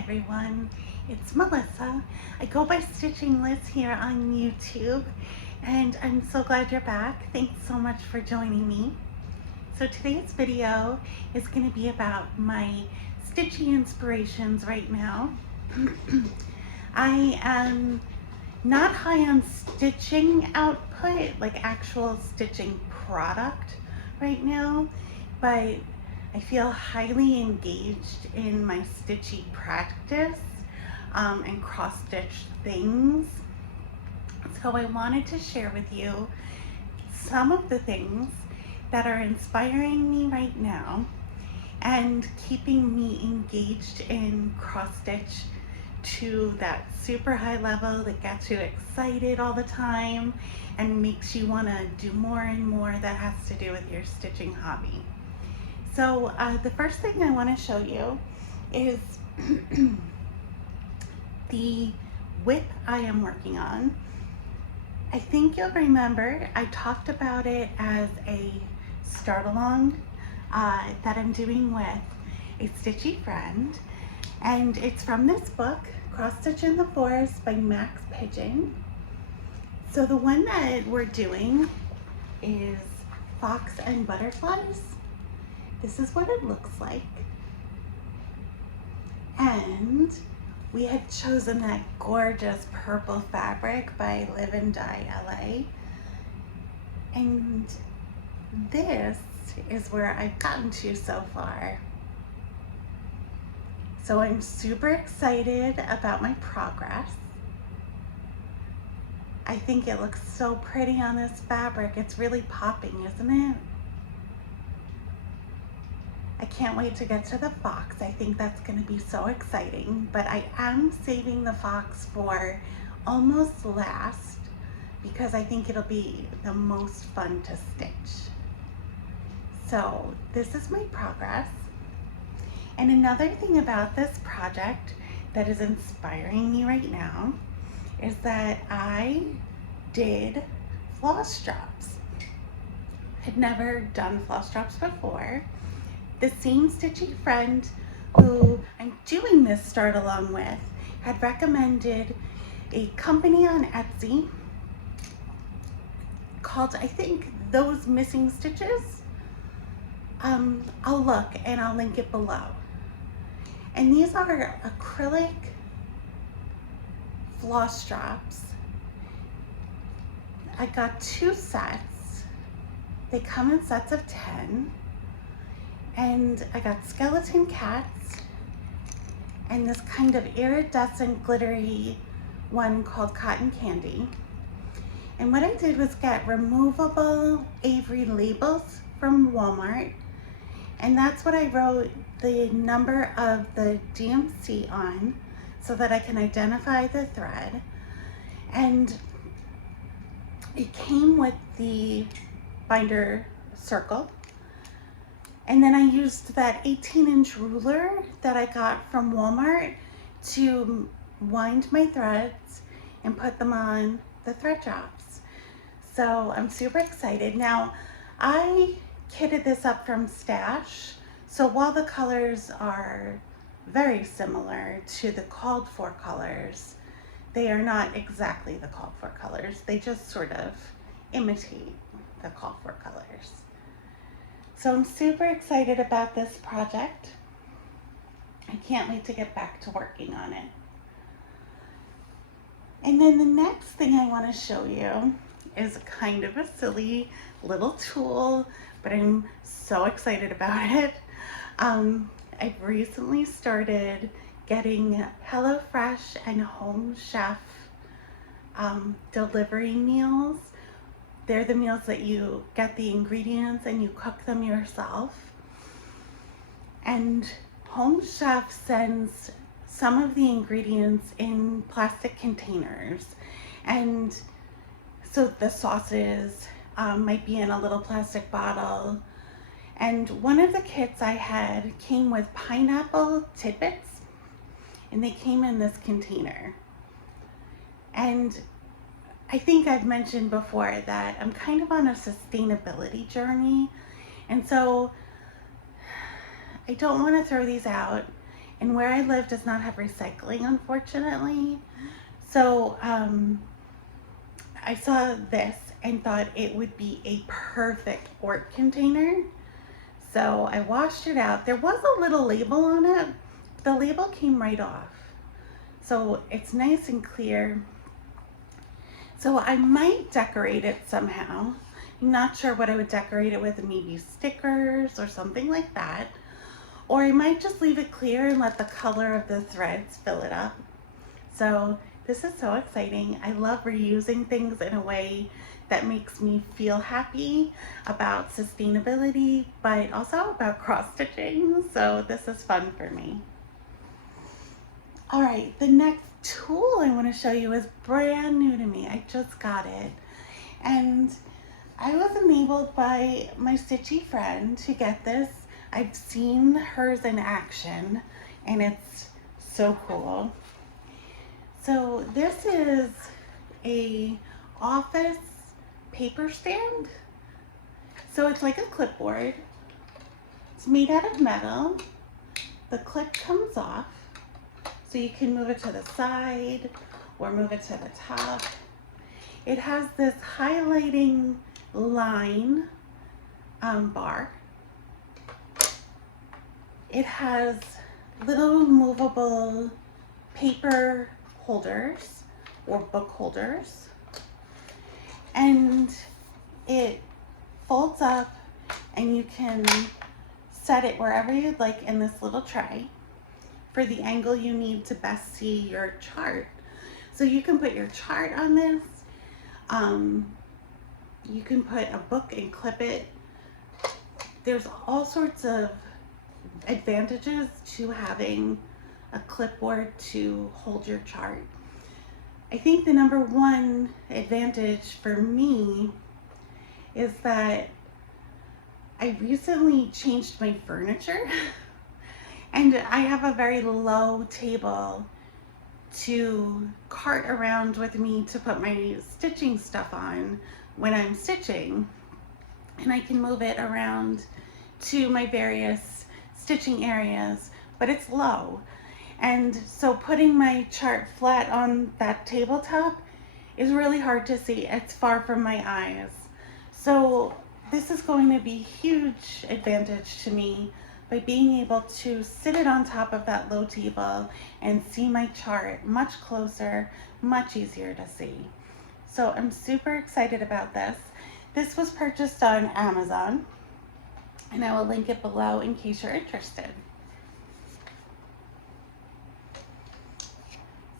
everyone, it's Melissa. I go by Stitching Liz here on YouTube, and I'm so glad you're back. Thanks so much for joining me. So today's video is going to be about my stitching inspirations right now. I am not high on stitching output, like actual stitching product right now, but I feel highly engaged in my stitchy practice and cross-stitch things. So I wanted to share with you some of the things that are inspiring me right now and keeping me engaged in cross-stitch to that super high level that gets you excited all the time and makes you want to do more and more that has to do with your stitching hobby. So the first thing I want to show you is the whip I am working on. I think you'll remember I talked about it as a start along that I'm doing with a stitchy friend, and it's from this book, Cross Stitch in the Forest by Max Pigeon. So the one that we're doing is Fox and Butterflies. This is what it looks like. And we had chosen that gorgeous purple fabric by Live and Dye LA. And this is where I've gotten to so far. So I'm super excited about my progress. I think it looks so pretty on this fabric. It's really popping, isn't it? I can't wait to get to the fox. I think that's going to be so exciting, but I am saving the fox for almost last because I think it'll be the most fun to stitch. So this is my progress. And another thing about this project that is inspiring me right now is that I did floss drops. I'd never done floss drops before. The same stitchy friend who I'm doing this start along with had recommended a company on Etsy called, I think, Those Missing Stitches. I'll look and I'll link it below. And these are acrylic floss drops. I got 2 sets. They come in sets of 10. And I got skeleton cats and this kind of iridescent glittery one called Cotton Candy. And what I did was get removable Avery labels from Walmart, and that's what I wrote the number of the DMC on so that I can identify the thread. And it came with the binder circle. And then I used that 18-inch ruler that I got from Walmart to wind my threads and put them on the thread drops. So I'm super excited. Now, I kitted this up from Stash, so while the colors are very similar to the called for colors, they are not exactly the called for colors. They just sort of imitate the called for colors. So I'm super excited about this project. I can't wait to get back to working on it. And then the next thing I want to show you is kind of a silly little tool, but I'm so excited about it. I've recently started getting HelloFresh and Home Chef delivery meals. They're the meals that you get the ingredients and you cook them yourself. And Home Chef sends some of the ingredients in plastic containers. And so the sauces might be in a little plastic bottle. And one of the kits I had came with pineapple tidbits, and they came in this container. And I think I've mentioned before that I'm kind of on a sustainability journey, and so I don't want to throw these out, and where I live does not have recycling, unfortunately. So I saw this and thought it would be a perfect quart container. So I washed it out. There was a little label on it. The label came right off. So it's nice and clear. So I might decorate it somehow. I'm not sure what I would decorate it with, maybe stickers or something like that. Or I might just leave it clear and let the color of the threads fill it up. So this is so exciting. I love reusing things in a way that makes me feel happy about sustainability, but also about cross-stitching. So this is fun for me. All right, the next tool I want to show you is brand new to me. I just got it. And I was enabled by my stitchy friend to get this. I've seen hers in action and it's so cool. So this is a office paper stand. So it's like a clipboard. It's made out of metal. The clip comes off, so you can move it to the side or move it to the top. It has this highlighting line bar. It has little movable paper holders or book holders, and it folds up and you can set it wherever you'd like in this little tray for the angle you need to best see your chart. So you can put your chart on this. You can put a book and clip it. There's all sorts of advantages to having a clipboard to hold your chart. I think the number one advantage for me is that I recently changed my furniture and I have a very low table to cart around with me to put my stitching stuff on when I'm stitching, and I can move it around to my various stitching areas, but it's low. And so putting my chart flat on that tabletop is really hard to see. It's far from my eyes. So this is going to be a huge advantage to me by being able to sit it on top of that low table and see my chart much closer, much easier to see. So I'm super excited about this. This was purchased on Amazon, and I will link it below in case you're interested.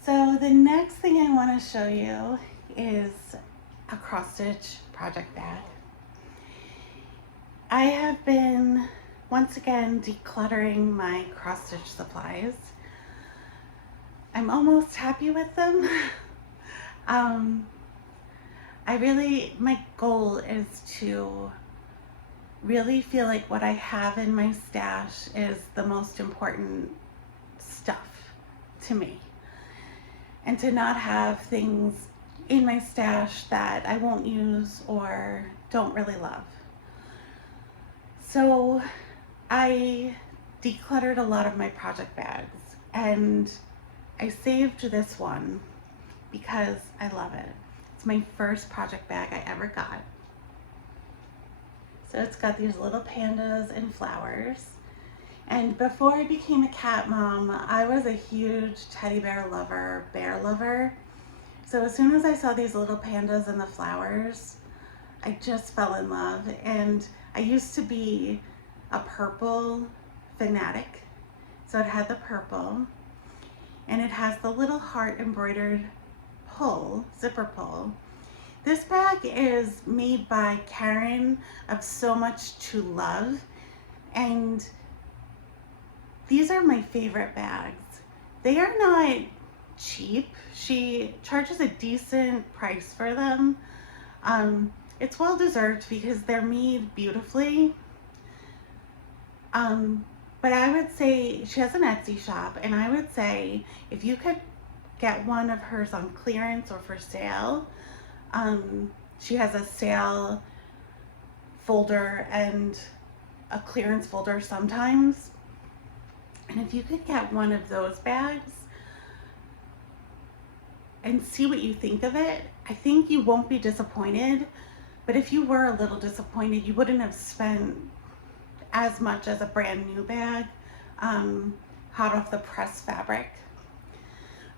So the next thing I want to show you is a cross-stitch project bag. I have been once again decluttering my cross-stitch supplies. I'm almost happy with them. My goal is to really feel like what I have in my stash is the most important stuff to me, and to not have things in my stash that I won't use or don't really love. So I decluttered a lot of my project bags, and I saved this one because I love it. It's my first project bag I ever got. So it's got these little pandas and flowers. And before I became a cat mom, I was a huge teddy bear lover. So as soon as I saw these little pandas and the flowers, I just fell in love. And I used to be a purple fanatic. So it had the purple, and it has the little heart embroidered zipper pull. This bag is made by Karen of So Much to Love, and these are my favorite bags. They are not cheap. She charges a decent price for them. It's well deserved because they're made beautifully. But I would say she has an Etsy shop, and I would say if you could get one of hers on clearance or for sale, she has a sale folder and a clearance folder sometimes. And if you could get one of those bags and see what you think of it, I think you won't be disappointed. But if you were a little disappointed, you wouldn't have spent as much as a brand new bag, hot off the press fabric.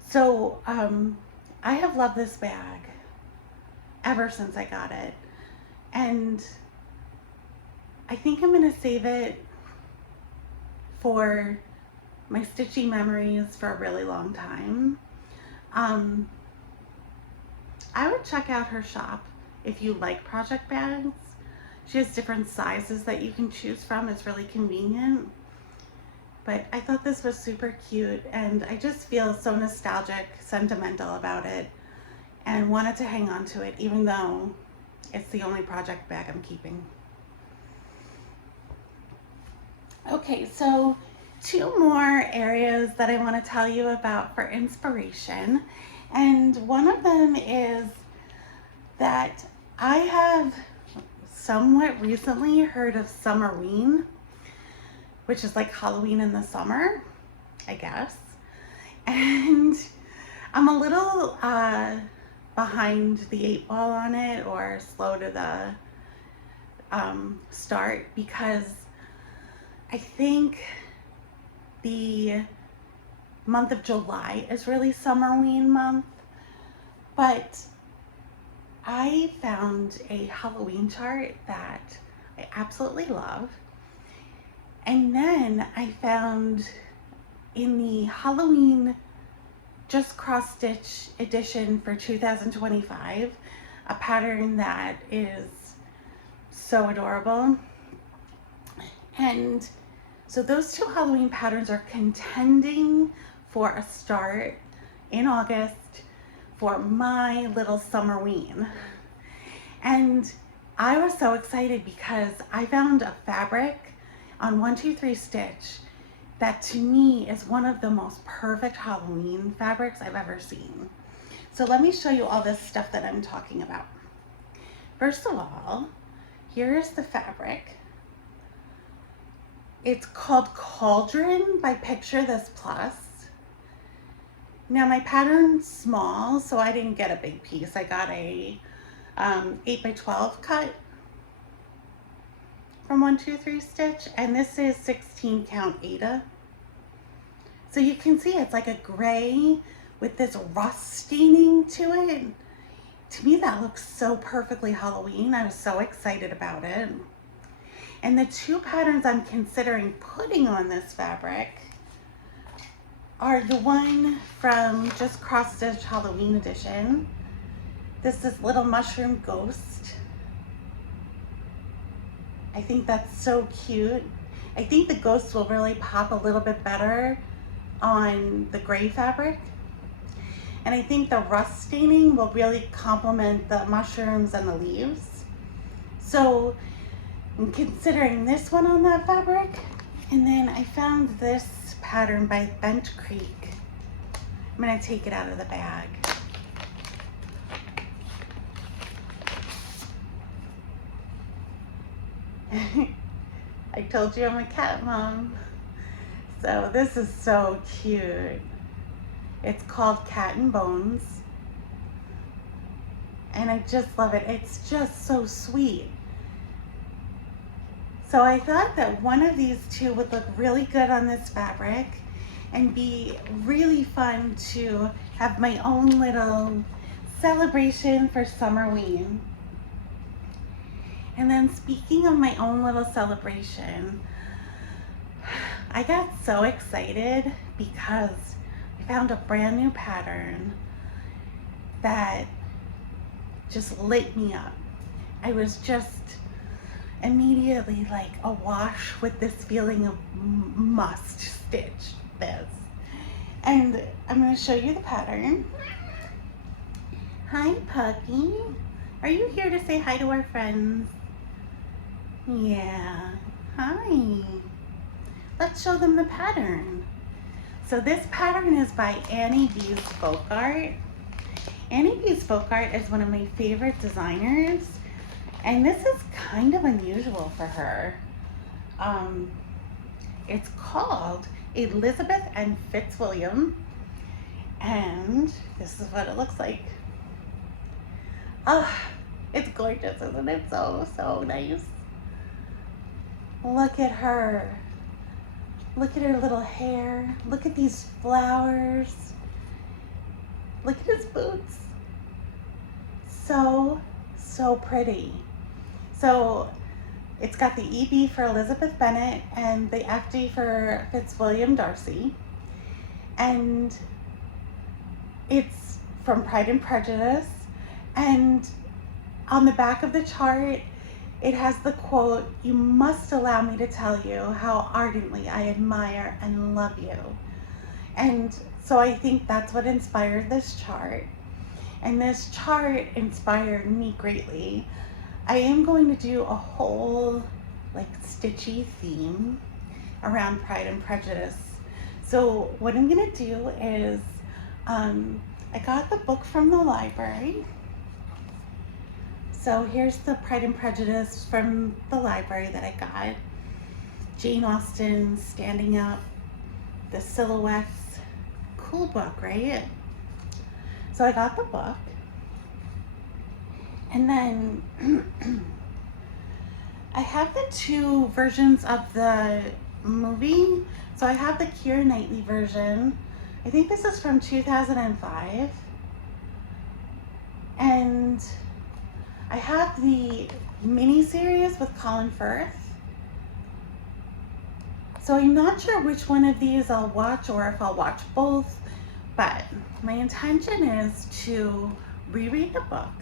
So I have loved this bag ever since I got it. And I think I'm gonna save it for my stitching memories for a really long time. I would check out her shop if you like project bags. She has different sizes that you can choose from. It's really convenient. But I thought this was super cute, and I just feel so nostalgic, sentimental about it, and wanted to hang on to it even though it's the only project bag I'm keeping. Okay, so 2 more areas that I want to tell you about for inspiration. And one of them is that I have somewhat recently heard of Summerween, which is like Halloween in the summer, I guess. And I'm a little behind the 8 ball on it, or slow to the start, because I think the month of July is really Summerween month, but I found a Halloween chart that I absolutely love. And then I found in the Halloween Just Cross Stitch edition for 2025 a pattern that is so adorable. And so those 2 Halloween patterns are contending for a start in August for my little Summerween. And I was so excited because I found a fabric on 123 Stitch that to me is one of the most perfect Halloween fabrics I've ever seen. So let me show you all this stuff that I'm talking about. First of all, here's the fabric. It's called Cauldron by Picture This Plus. Now my pattern's small, so I didn't get a big piece. I got a 8 by 12 cut from 123 Stitch, and this is 16 count Aida. So you can see it's like a gray with this rust staining to it. To me that looks so perfectly Halloween. I was so excited about it. And the 2 patterns I'm considering putting on this fabric are the one from Just Cross Stitch Halloween edition. This is Little Mushroom Ghost. I think that's so cute. I think the ghost will really pop a little bit better on the gray fabric. And I think the rust staining will really complement the mushrooms and the leaves. So I'm considering this one on that fabric. And then I found this pattern by Bent Creek. I'm gonna take it out of the bag. I told you I'm a cat mom. So this is so cute. It's called Cat and Bones. And I just love it. It's just so sweet. So I thought that one of these 2 would look really good on this fabric and be really fun to have my own little celebration for Summerween. And then speaking of my own little celebration, I got so excited because I found a brand new pattern that just lit me up. I was just immediately like awash with this feeling of must stitch this. And I'm going to show you the pattern. Hi, Puppy. Are you here to say hi to our friends? Yeah. Hi. Let's show them the pattern. So this pattern is by Annie B's Folk Art. Annie B's Folk Art is one of my favorite designers, and this is kind of unusual for her. It's called Elizabeth and Fitzwilliam. And this is what it looks like. Oh, it's gorgeous, isn't it? So, so nice. Look at her. Look at her little hair. Look at these flowers. Look at his boots. So, so pretty. So it's got the EB for Elizabeth Bennet and the FD for Fitzwilliam Darcy. And it's from Pride and Prejudice. And on the back of the chart, it has the quote, "You must allow me to tell you how ardently I admire and love you." And so I think that's what inspired this chart. And this chart inspired me greatly. I am going to do a whole like stitchy theme around Pride and Prejudice. So what I'm gonna do is, I got the book from the library. So here's the Pride and Prejudice from the library that I got. Jane Austen standing up, the silhouettes. Cool book, right? So I got the book. And then I have the two versions of the movie. So I have the Keira Knightley version. I think this is from 2005. And I have the mini-series with Colin Firth. So I'm not sure which one of these I'll watch or if I'll watch both, but my intention is to reread the book.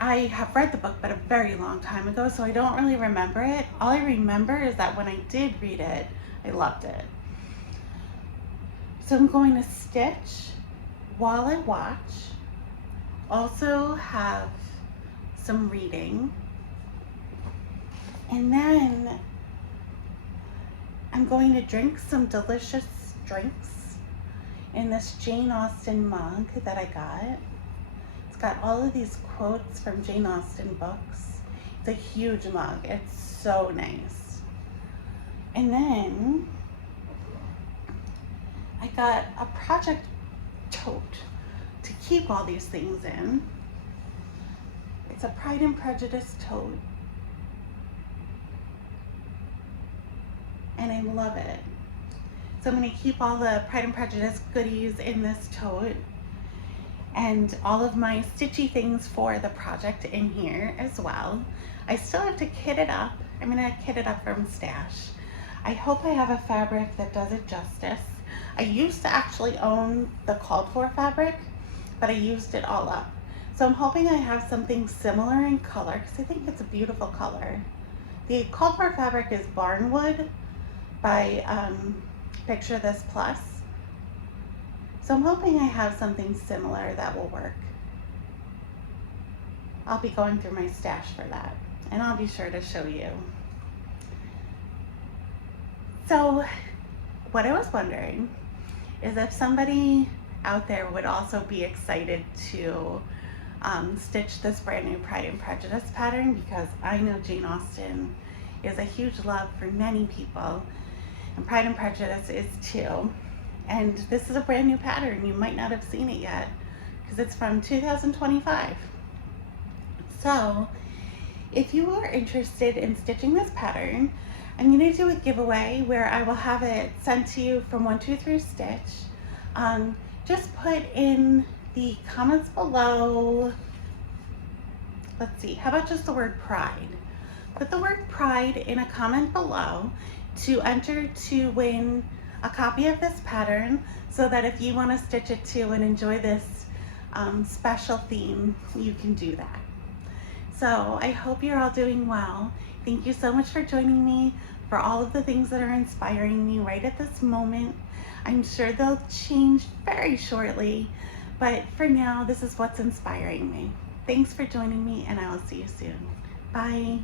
I have read the book, but a very long time ago, so I don't really remember it. All I remember is that when I did read it, I loved it. So I'm going to stitch while I watch. Also have some reading. And then I'm going to drink some delicious drinks in this Jane Austen mug that I got. It's got all of these quotes from Jane Austen books. It's a huge mug. It's so nice. And then I got a project tote to keep all these things in. It's a Pride and Prejudice tote. And I love it. So I'm gonna keep all the Pride and Prejudice goodies in this tote and all of my stitchy things for the project in here as well. I still have to kit it up. I'm gonna kit it up from stash. I hope I have a fabric that does it justice. I used to actually own the called for fabric, but I used it all up. So I'm hoping I have something similar in color because I think it's a beautiful color. The called for fabric is Barnwood by Picture This Plus. So I'm hoping I have something similar that will work. I'll be going through my stash for that, and I'll be sure to show you. So what I was wondering is if somebody out there would also be excited to stitch this brand new Pride and Prejudice pattern, because I know Jane Austen is a huge love for many people, and Pride and Prejudice is too. And this is a brand new pattern. You might not have seen it yet because it's from 2025. So if you are interested in stitching this pattern, I'm going to do a giveaway where I will have it sent to you from 123 Stitch. Just put in the comments below, let's see, how about just the word pride? Put the word pride in a comment below to enter to win a copy of this pattern, so that if you want to stitch it too and enjoy this special theme, you can do that. So I hope you're all doing well. Thank you so much for joining me, for all of the things that are inspiring me right at this moment. I'm sure they'll change very shortly, but for now, this is what's inspiring me. Thanks for joining me, and I will see you soon. Bye.